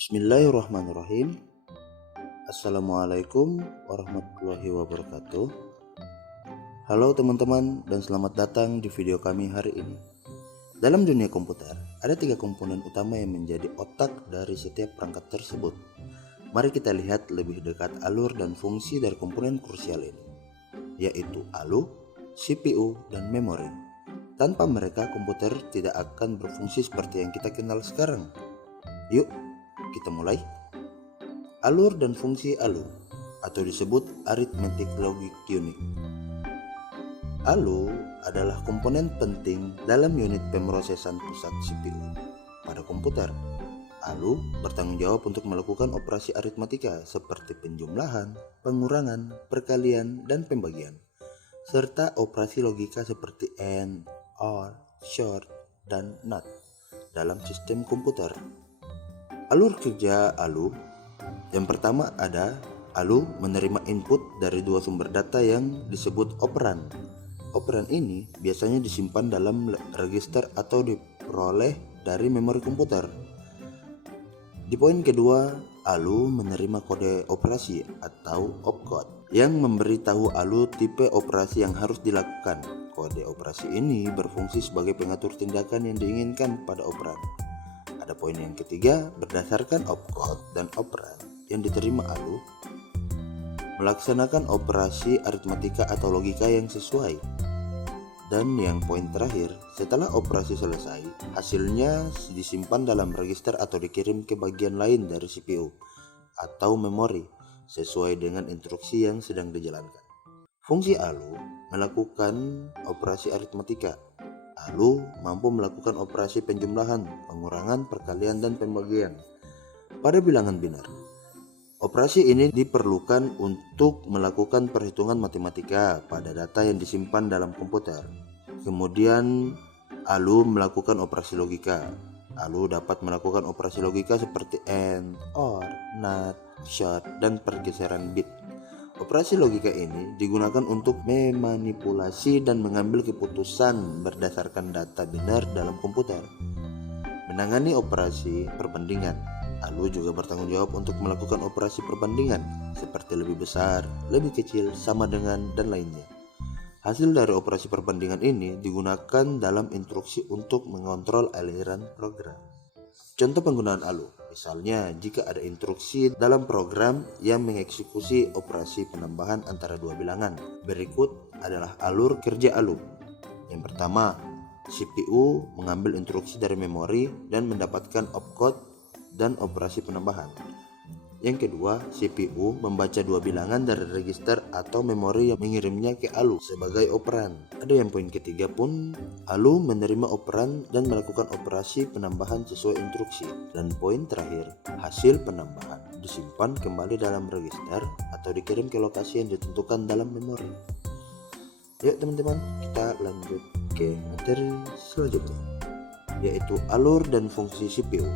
Bismillahirrahmanirrahim. Assalamualaikum warahmatullahi wabarakatuh. Halo teman-teman dan selamat datang di video kami hari ini. Dalam dunia komputer, ada 3 komponen utama yang menjadi otak dari setiap perangkat tersebut. Mari kita lihat lebih dekat alur dan fungsi dari komponen krusial ini, yaitu ALU, CPU, dan memori. Tanpa mereka, komputer tidak akan berfungsi seperti yang kita kenal sekarang. Yuk, kita mulai. Alur dan fungsi ALU atau disebut Arithmetic Logic Unit. ALU adalah komponen penting dalam unit pemrosesan pusat CPU pada komputer. ALU bertanggung jawab untuk melakukan operasi aritmatika seperti penjumlahan, pengurangan, perkalian, dan pembagian, serta operasi logika seperti AND, OR, SHORT, dan NOT dalam sistem komputer. Alur kerja ALU. Yang pertama ada ALU menerima input dari 2 sumber data yang disebut operan. Operan ini biasanya disimpan dalam register atau diperoleh dari memori komputer. Di poin kedua, ALU menerima kode operasi atau opcode yang memberitahu ALU tipe operasi yang harus dilakukan. Kode operasi ini berfungsi sebagai pengatur tindakan yang diinginkan pada operan. Pada poin yang ketiga, berdasarkan opcode dan operan yang diterima ALU, melaksanakan operasi aritmatika atau logika yang sesuai. Dan yang poin terakhir, setelah operasi selesai, hasilnya disimpan dalam register atau dikirim ke bagian lain dari CPU atau memori sesuai dengan instruksi yang sedang dijalankan. Fungsi ALU melakukan operasi aritmatika. ALU mampu melakukan operasi penjumlahan, pengurangan, perkalian, dan pembagian pada bilangan binar. Operasi ini diperlukan untuk melakukan perhitungan matematika pada data yang disimpan dalam komputer. Kemudian ALU melakukan operasi logika. ALU dapat melakukan operasi logika seperti AND, OR, NOT, SHORT, dan pergeseran bit. Operasi logika ini digunakan untuk memanipulasi dan mengambil keputusan berdasarkan data binar dalam komputer. Menangani operasi perbandingan. ALU juga bertanggung jawab untuk melakukan operasi perbandingan seperti lebih besar, lebih kecil, sama dengan, dan lainnya. Hasil dari operasi perbandingan ini digunakan dalam instruksi untuk mengontrol aliran program. Contoh penggunaan ALU, misalnya jika ada instruksi dalam program yang mengeksekusi operasi penambahan antara 2 bilangan. Berikut adalah alur kerja ALU. Yang pertama, CPU mengambil instruksi dari memori dan mendapatkan opcode dan operasi penambahan. Yang kedua, CPU membaca 2 bilangan dari register atau memori yang mengirimnya ke ALU sebagai operan. Ada yang poin ketiga pun, ALU menerima operan dan melakukan operasi penambahan sesuai instruksi. Dan poin terakhir, hasil penambahan disimpan kembali dalam register atau dikirim ke lokasi yang ditentukan dalam memori. Yuk teman-teman, kita lanjut ke materi selanjutnya, yaitu alur dan fungsi CPU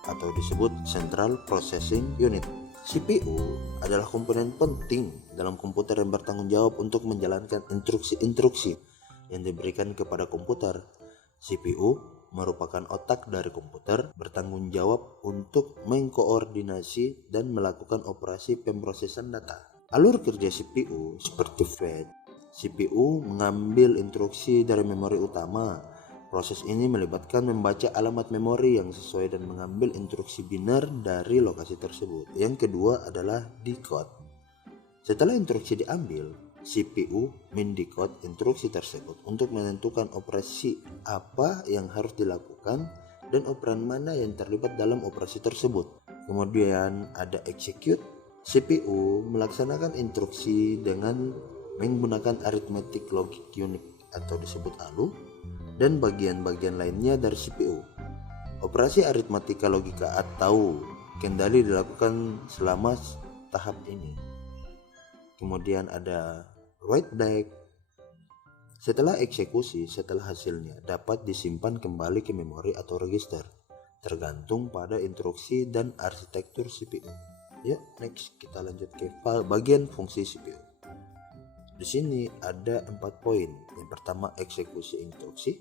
atau disebut Central Processing Unit. CPU adalah komponen penting dalam komputer yang bertanggung jawab untuk menjalankan instruksi-instruksi yang diberikan kepada komputer. CPU merupakan otak dari komputer, bertanggung jawab untuk mengkoordinasi dan melakukan operasi pemrosesan data. Alur kerja CPU seperti fetch. CPU mengambil instruksi dari memori utama. Proses ini melibatkan membaca alamat memori yang sesuai dan mengambil instruksi binar dari lokasi tersebut. Yang kedua adalah decode. Setelah instruksi diambil, CPU mendecode instruksi tersebut untuk menentukan operasi apa yang harus dilakukan dan operan mana yang terlibat dalam operasi tersebut. Kemudian ada execute. CPU melaksanakan instruksi dengan menggunakan Arithmetic Logic Unit atau disebut ALU dan bagian-bagian lainnya dari CPU. Operasi aritmatika logika atau kendali dilakukan selama tahap ini. Kemudian ada write back. Setelah eksekusi, setelah hasilnya dapat disimpan kembali ke memori atau register, tergantung pada instruksi dan arsitektur CPU. Ya, next kita lanjut ke bagian fungsi CPU. Di sini ada 4 poin. Yang pertama, eksekusi instruksi,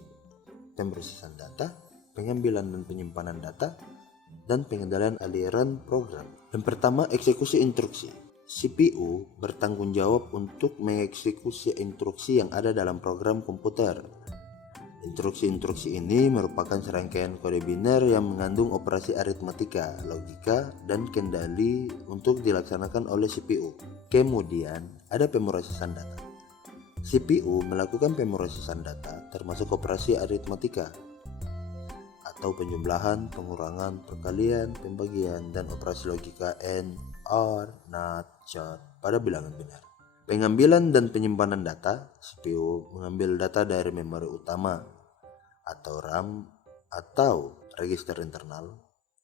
pemrosesan data, pengambilan dan penyimpanan data, dan pengendalian aliran program. Yang pertama, eksekusi instruksi. CPU bertanggung jawab untuk mengeksekusi instruksi yang ada dalam program komputer. Instruksi-instruksi ini merupakan serangkaian kode biner yang mengandung operasi aritmatika, logika, dan kendali untuk dilaksanakan oleh CPU. Kemudian, ada pemrosesan data. CPU melakukan pemrosesan data termasuk operasi aritmatika atau penjumlahan, pengurangan, perkalian, pembagian, dan operasi logika AND, OR, NOT, SHORT pada bilangan benar. Pengambilan dan penyimpanan data. CPU mengambil data dari memori utama atau RAM atau register internal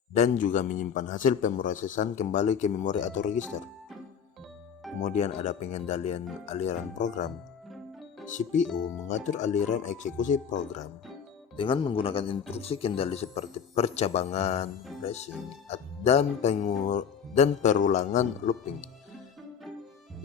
dan juga menyimpan hasil pemrosesan kembali ke memori atau register. Kemudian ada pengendalian aliran program. CPU mengatur aliran eksekusi program dengan menggunakan instruksi kendali seperti percabangan, flashing, dan perulangan looping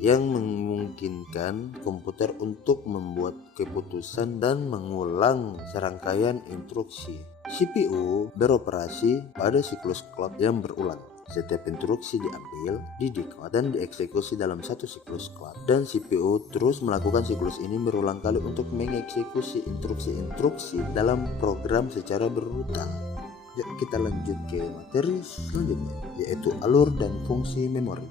yang memungkinkan komputer untuk membuat keputusan dan mengulang serangkaian instruksi. CPU beroperasi pada siklus clock yang berulang. Setiap instruksi diambil, didekode, dan dieksekusi dalam satu siklus clock. Dan CPU terus melakukan siklus ini berulang kali untuk mengeksekusi instruksi-instruksi dalam program secara berurutan. Yuk kita lanjut ke materi selanjutnya, yaitu alur dan fungsi memori.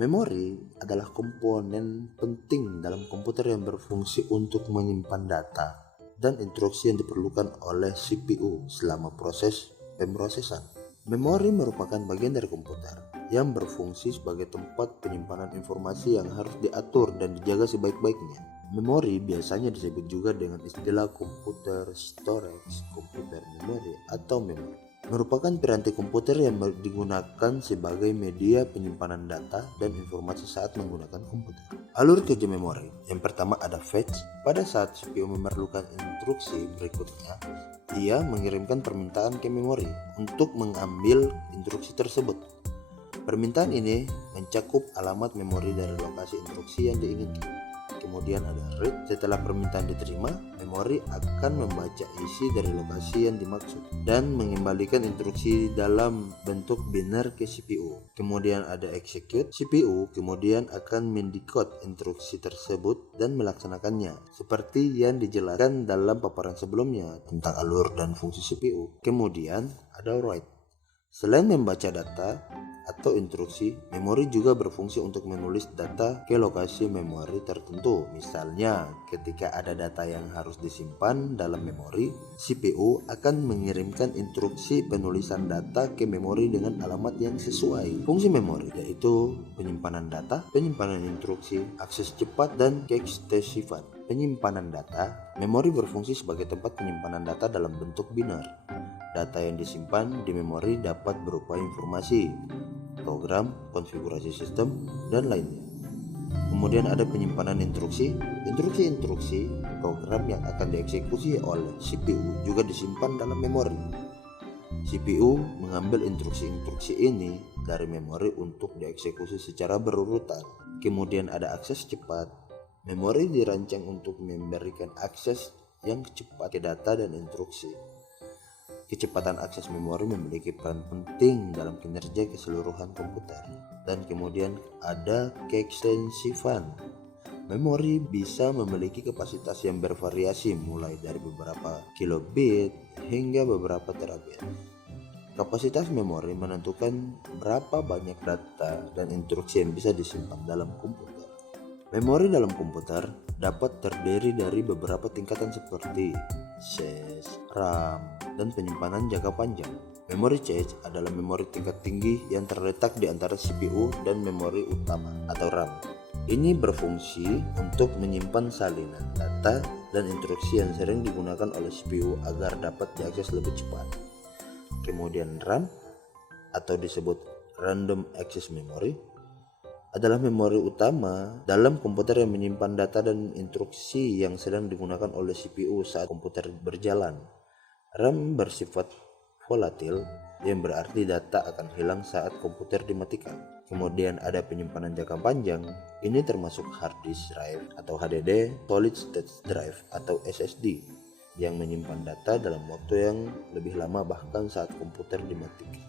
Memori adalah komponen penting dalam komputer yang berfungsi untuk menyimpan data dan instruksi yang diperlukan oleh CPU selama proses pemrosesan. Memori merupakan bagian dari komputer yang berfungsi sebagai tempat penyimpanan informasi yang harus diatur dan dijaga sebaik-baiknya. Memori biasanya disebut juga dengan istilah komputer storage, komputer memori, atau memori. Merupakan piranti komputer yang digunakan sebagai media penyimpanan data dan informasi saat menggunakan komputer. Alur kerja memori. Yang pertama ada fetch. Pada saat CPU memerlukan instruksi berikutnya, ia mengirimkan permintaan ke memori untuk mengambil instruksi tersebut. Permintaan ini mencakup alamat memori dari lokasi instruksi yang diinginkan. Kemudian ada read. Setelah permintaan diterima, memori akan membaca isi dari lokasi yang dimaksud dan mengembalikan instruksi dalam bentuk biner ke CPU. Kemudian ada execute. CPU kemudian akan mendekode instruksi tersebut dan melaksanakannya seperti yang dijelaskan dalam paparan sebelumnya tentang alur dan fungsi CPU. Kemudian ada write. Selain membaca data atau instruksi, memori juga berfungsi untuk menulis data ke lokasi memori tertentu. Misalnya, ketika ada data yang harus disimpan dalam memori, CPU akan mengirimkan instruksi penulisan data ke memori dengan alamat yang sesuai. Fungsi memori yaitu penyimpanan data, penyimpanan instruksi, akses cepat, dan keekstensifan. Penyimpanan data. Memori berfungsi sebagai tempat penyimpanan data dalam bentuk biner. Data yang disimpan di memori dapat berupa informasi, program, konfigurasi sistem, dan lainnya. Kemudian ada penyimpanan instruksi. Instruksi-instruksi program yang akan dieksekusi oleh CPU juga disimpan dalam memori. CPU mengambil instruksi-instruksi ini dari memori untuk dieksekusi secara berurutan. Kemudian ada akses cepat. Memori dirancang untuk memberikan akses yang cepat ke data dan instruksi. Kecepatan akses memori memiliki peran penting dalam kinerja keseluruhan komputer. Dan kemudian ada keekstensifan. Memori bisa memiliki kapasitas yang bervariasi mulai dari beberapa kilobit hingga beberapa terabit. Kapasitas memori menentukan berapa banyak data dan instruksi yang bisa disimpan dalam komputer. Memori dalam komputer dapat terdiri dari beberapa tingkatan seperti cache, RAM, dan penyimpanan jangka panjang. Memori cache adalah memori tingkat tinggi yang terletak di antara CPU dan memori utama atau RAM. Ini berfungsi untuk menyimpan salinan data dan instruksi yang sering digunakan oleh CPU agar dapat diakses lebih cepat. Kemudian RAM atau disebut Random Access Memory adalah memori utama dalam komputer yang menyimpan data dan instruksi yang sedang digunakan oleh CPU saat komputer berjalan. RAM bersifat volatil, yang berarti data akan hilang saat komputer dimatikan. Kemudian ada penyimpanan jangka panjang. Ini termasuk hard disk drive atau HDD, solid state drive atau SSD yang menyimpan data dalam waktu yang lebih lama bahkan saat komputer dimatikan.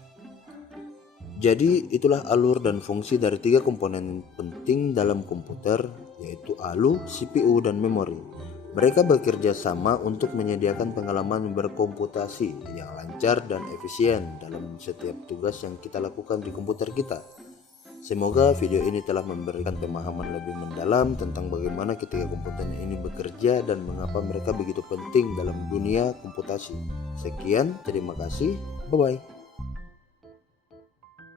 Jadi itulah alur dan fungsi dari 3 komponen penting dalam komputer, yaitu ALU, CPU, dan memori. Mereka bekerja sama untuk menyediakan pengalaman berkomputasi yang lancar dan efisien dalam setiap tugas yang kita lakukan di komputer kita. Semoga video ini telah memberikan pemahaman lebih mendalam tentang bagaimana ketiga komponen ini bekerja dan mengapa mereka begitu penting dalam dunia komputasi. Sekian, terima kasih, bye-bye.